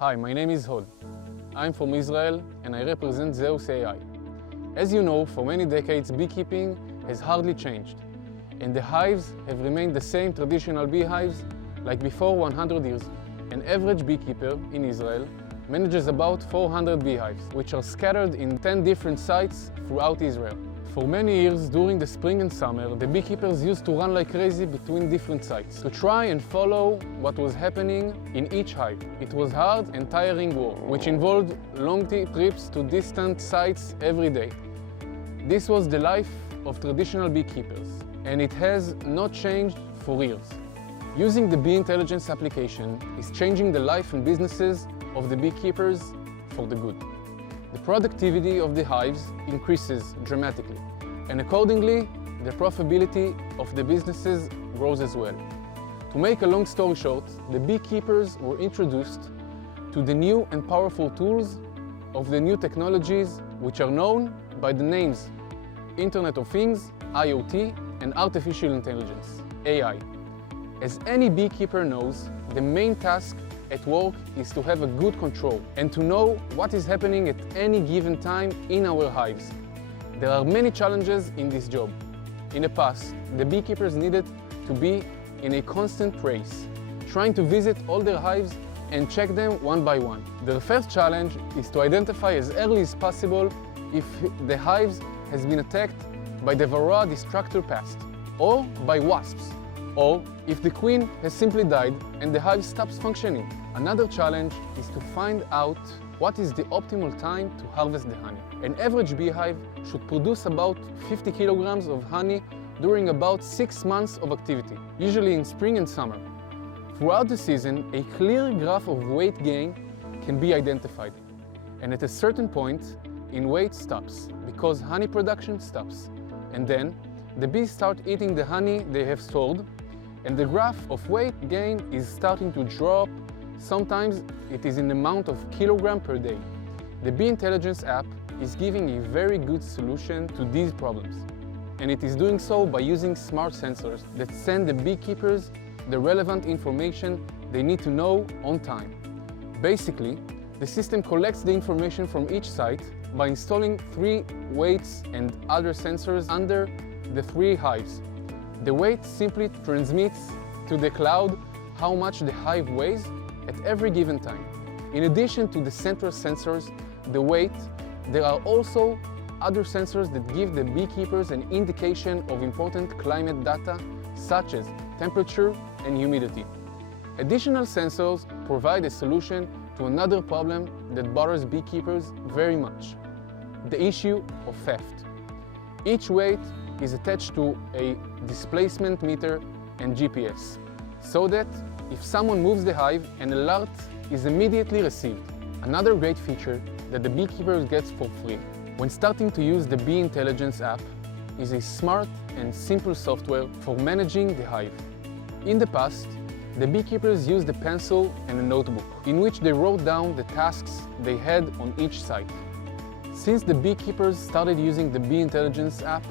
Hi, my name is Hod. I'm from Israel and I represent Zeus AI. As you know, for many decades beekeeping has hardly changed, and the hives have remained the same traditional beehives like before 100 years. An average beekeeper in Israel manages about 400 beehives, which are scattered in 10 different sites throughout Israel. For many years during the spring and summer, the beekeepers used to run like crazy between different sites to try and follow what was happening in each hive. It was hard and tiring work, which involved long trips to distant sites every day. This was the life of traditional beekeepers, and it has not changed for years. Using the Bee Intelligence application is changing the life and businesses of the beekeepers for the good. The productivity of the hives increases dramatically, and accordingly, the profitability of the businesses grows as well. To make a long story short, the beekeepers were introduced to the new and powerful tools of the new technologies which are known by the names Internet of Things, IoT, and Artificial Intelligence, AI. As any beekeeper knows, the main task at work is to have a good control and to know what is happening at any given time in our hives. There are many challenges in this job. In the past, the beekeepers needed to be in a constant race, trying to visit all their hives and check them one by one. The first challenge is to identify as early as possible if the hives has been attacked by the Varroa destructor pest, or by wasps, or if the queen has simply died and the hive stops functioning. Another challenge is to find out what is the optimal time to harvest the honey. An average beehive should produce about 50 kilograms of honey during about 6 months of activity, usually in spring and summer. Throughout the season, a clear graph of weight gain can be identified, and at a certain point, weight stops because honey production stops, and then the bees start eating the honey they have stored, and the graph of weight gain is starting to drop. Sometimes it is in the amount of kilogram per day. The Bee Intelligence app is giving a very good solution to these problems, and it is doing so by using smart sensors that send the beekeepers the relevant information they need to know on time. Basically, the system collects the information from each site by installing 3 weights and other sensors under the 3 hives. The weight simply transmits to the cloud how much the hive weighs at every given time. In addition to the central sensors, the weight, there are also other sensors that give the beekeepers an indication of important climate data such as temperature and humidity. Additional sensors provide a solution to another problem that bothers beekeepers very much: the issue of theft. Each weight is attached to a displacement meter and GPS, so that if someone moves the hive, an alert is immediately received. Another great feature that the beekeepers gets for free when starting to use the Bee Intelligence app is a smart and simple software for managing the hive. In the past, the beekeepers used a pencil and a notebook in which they wrote down the tasks they had on each site. Since the beekeepers started using the Bee Intelligence app,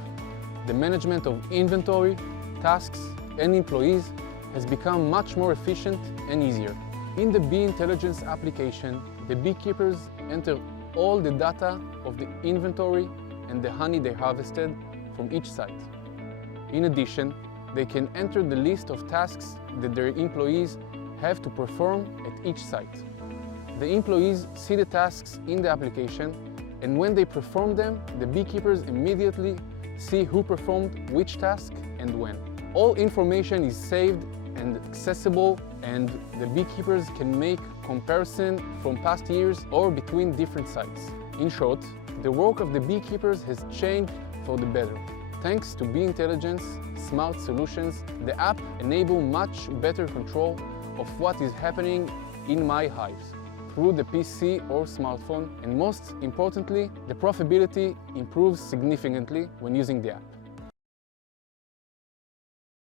the management of inventory, tasks, and employees has become much more efficient and easier. In the Bee Intelligence application, the beekeepers enter all the data of the inventory and the honey they harvested from each site. In addition, they can enter the list of tasks that their employees have to perform at each site. The employees see the tasks in the application, and when they perform them, the beekeepers immediately see who performed which task and when. All information is saved and accessible, and the beekeepers can make comparison from past years or between different sites. In short, the work of the beekeepers has changed for the better. Thanks to Bee Intelligence smart solutions, the app enables much better control of what is happening in my hives through the PC or smartphone, and most importantly, the profitability improves significantly when using the app.